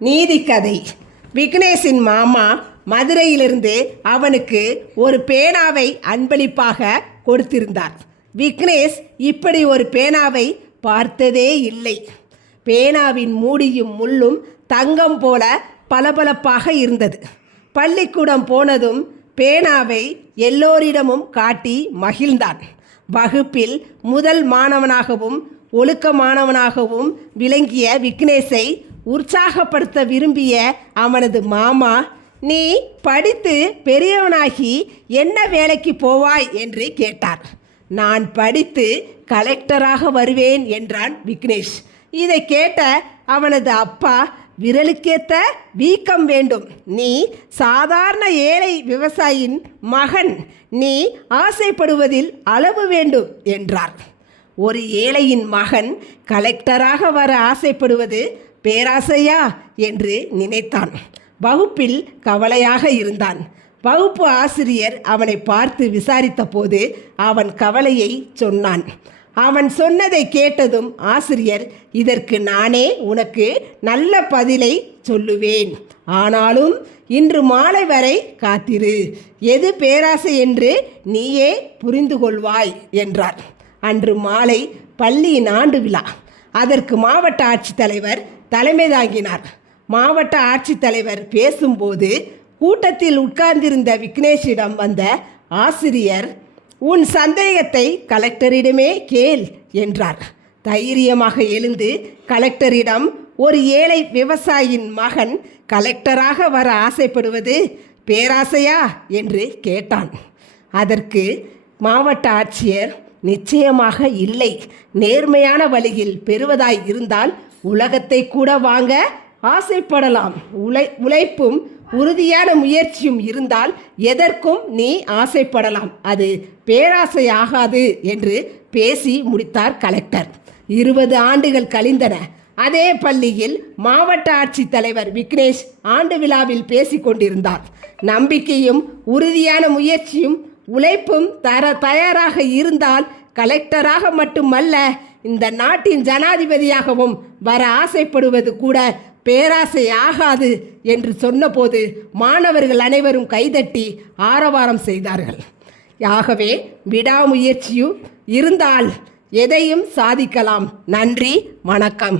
நீதிக்கதை. விக்னேஷின் மாமா மதுரையிலிருந்து அவனுக்கு ஒரு பேனாவை அன்பளிப்பாக கொடுத்திருந்தார். விக்னேஷ் இப்படி ஒரு பேனாவை பார்த்ததே இல்லை. பேனாவின் மூடியும் முள்ளும் தங்கம் போல பளபளப்பாக இருந்தது. பள்ளிக்கூடம் போனதும் பேனாவை எல்லோரிடமும் காட்டி மகிழ்ந்தான். வகுப்பில் முதல் மாணவனாகவும் ஒழுக்கமானவனாகவும் விளங்கிய விக்னேஷை உற்சாகப்படுத்த விரும்பிய அவனது மாமா நீ படித்து பெரியவனாகி என்ன வேலைக்கு போவாய்? என்று கேட்டார். நான் படித்து கலெக்டராக வருவேன் என்றான் விக்னேஷ். இதை கேட்ட அவனது அப்பா விரலுக்கேத்த வீக்கம் வேண்டும். நீ சாதாரண ஏழை விவசாயியின் மகன். நீ ஆசைப்படுவதில் அளவு வேண்டும் என்றார். ஒரு ஏழையின் மகன் கலெக்டராக வர ஆசைப்படுவது பேராசையா என்று நினைத்தான். வகுப்பில் கவலையாக இருந்தான். வகுப்பு ஆசிரியர் அவனை பார்த்து விசாரித்த போது அவன் கவலையை சொன்னான். அவன் சொன்னதை கேட்டதும் ஆசிரியர் இதற்கு நானே உனக்கு நல்ல பதிலை சொல்லுவேன். ஆனாலும் இன்று மாலை வரை காத்திரு. எது பேராசை என்று நீயே புரிந்து கொள்வாய் என்றார். அன்று மாலை பள்ளியின் ஆண்டு விழா. அதற்கு மாவட்ட ஆட்சித்தலைவர் தலைமை தாங்கினார் மாவட்ட ஆட்சித்தலைவர் பேசும்போது கூட்டத்தில் உட்கார்ந்திருந்த விக்னேஷிடம் வந்த ஆசிரியர் உன் சந்தேகத்தை கலெக்டரிடமே கேள் என்றார். தைரியமாக எழுந்து கலெக்டரிடம் ஒரு ஏழை விவசாயியின் மகன் கலெக்டராக வர ஆசைப்படுவது பேராசையா? என்று கேட்டான். அதற்கு மாவட்ட ஆட்சியர் நிச்சயமாக இல்லை. நேர்மையான வழியில் பெறுவதாய் இருந்தால் உலகத்தை கூட வாங்க ஆசைப்படலாம். உழை உழைப்பும் உறுதியான முயற்சியும் இருந்தால் எதற்கும் நீ ஆசைப்படலாம். அது பேராசையாகாது என்று பேசி முடித்தார் கலெக்டர். இருபது ஆண்டுகள் கழிந்தன. அதே பள்ளியில் மாவட்ட ஆட்சித்தலைவர் விக்னேஷ் ஆண்டு விழாவில் பேசி கொண்டிருந்தார். நம்பிக்கையும் உறுதியான முயற்சியும் உழைப்பும் தர தயாராக இருந்தால் கலெக்டராக மட்டுமல்ல இந்த நாட்டின் ஜனாதிபதியாகவும் வர ஆசைப்படுவது கூட பேராசை ஆகாது என்று சொன்னபோது மாணவர்கள் அனைவரும் கைதட்டி ஆரவாரம் செய்தார்கள். ஆகவே விடாமுயற்சியும் இருந்தால் எதையும் சாதிக்கலாம். நன்றி வணக்கம்.